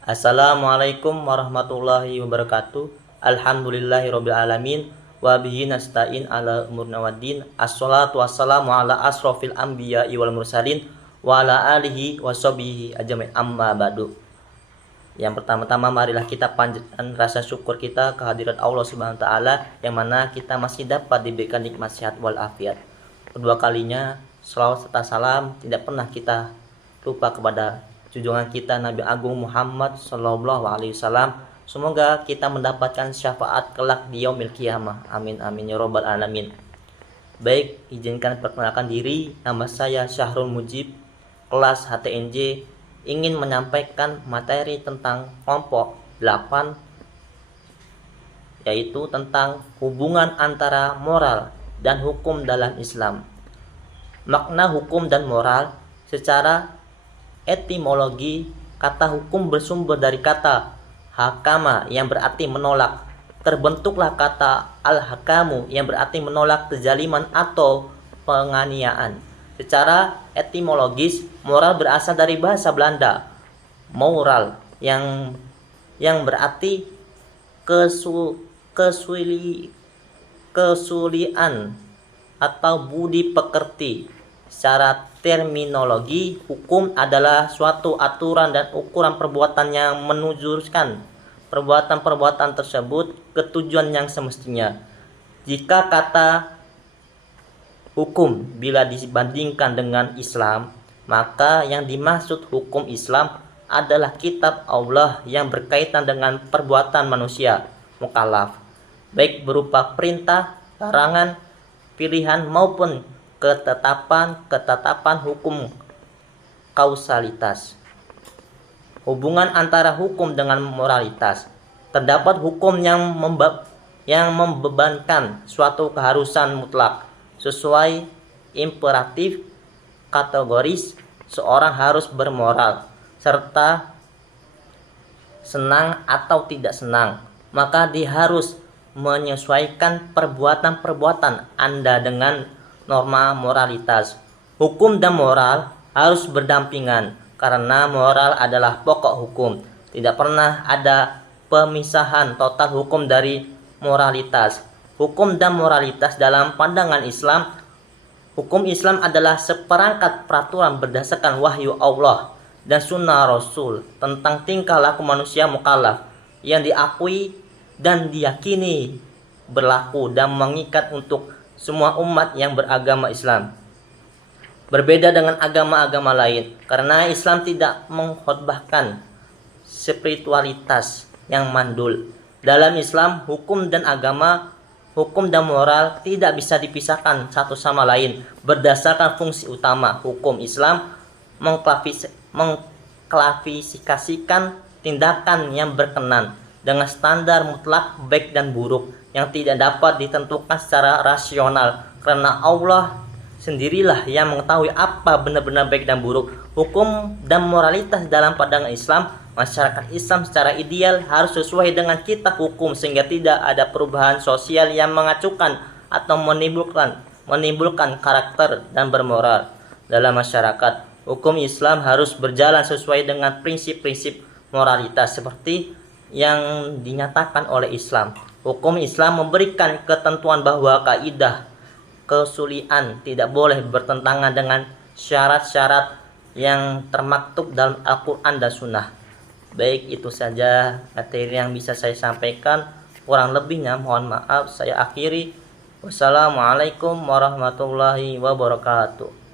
Assalamualaikum warahmatullahi wabarakatuh. Alhamdulillahirabbil alamin wa bihi nasta'in ala umurna waddin. Assalatu wassalamu ala asrofil anbiya'i wal mursalin wa ala alihi washabihi ajmain, amma ba'du. Yang pertama-tama marilah kita panjatkan rasa syukur kita kehadirat Allah Subhanahu wa taala yang mana kita masih dapat diberikan nikmat sehat wal afiat. Kedua kalinya selawat serta salam tidak pernah kita lupa kepada junjungan kita Nabi Agung Muhammad Sallallahu Alaihi Wasallam. Semoga kita mendapatkan syafaat kelak di yaumil qiyamah. Amin amin ya robbal alamin. Baik, izinkan perkenalkan diri. Nama saya Syahrul Mujib, kelas HTNJ, ingin menyampaikan materi tentang kelompok 8, yaitu tentang hubungan antara moral dan hukum dalam Islam. Makna hukum dan moral secara etimologi, kata hukum bersumber dari kata hakama yang berarti menolak. Terbentuklah kata al-hakamu yang berarti menolak kezaliman atau penganiayaan. Secara etimologis, moral berasal dari bahasa Belanda moral yang berarti kesulian atau budi pekerti. Secara terminologi, hukum adalah suatu aturan dan ukuran perbuatan yang menunjukkan perbuatan-perbuatan tersebut ke tujuan yang semestinya. Jika kata hukum bila dibandingkan dengan Islam, maka yang dimaksud hukum Islam adalah kitab Allah yang berkaitan dengan perbuatan manusia mukallaf, baik berupa perintah, larangan, pilihan maupun ketetapan hukum kausalitas. Hubungan antara hukum dengan moralitas. Terdapat hukum yang membebankan suatu keharusan mutlak sesuai imperatif kategoris seorang harus bermoral serta senang atau tidak senang, maka dia harus menyesuaikan perbuatan-perbuatan Anda dengan norma moralitas. Hukum dan moral harus berdampingan karena moral adalah pokok hukum. Tidak pernah ada pemisahan total hukum dari moralitas. Hukum dan moralitas dalam pandangan Islam, hukum Islam adalah seperangkat peraturan berdasarkan wahyu Allah dan sunnah Rasul tentang tingkah laku manusia mukallaf yang diakui dan diyakini berlaku dan mengikat untuk semua umat yang beragama Islam. Berbeda dengan agama-agama lain, karena Islam tidak mengkhotbahkan spiritualitas yang mandul. Dalam Islam, hukum dan moral tidak bisa dipisahkan satu sama lain berdasarkan fungsi utama. Hukum Islam mengklasifikasikan tindakan yang berkenan dengan standar mutlak baik dan buruk yang tidak dapat ditentukan secara rasional, karena Allah sendirilah yang mengetahui apa benar-benar baik dan buruk. Hukum dan moralitas dalam pandangan Islam, masyarakat Islam secara ideal harus sesuai dengan kitab hukum sehingga tidak ada perubahan sosial yang mengacukan atau menimbulkan karakter dan bermoral dalam masyarakat. Hukum Islam harus berjalan sesuai dengan prinsip-prinsip moralitas seperti yang dinyatakan oleh Islam. Hukum Islam memberikan ketentuan bahwa kaidah kesulian tidak boleh bertentangan dengan syarat-syarat yang termaktub dalam Al-Quran dan Sunnah. Baik, itu saja materi yang bisa saya sampaikan. Kurang lebihnya mohon maaf. Saya akhiri. Wassalamualaikum warahmatullahi wabarakatuh.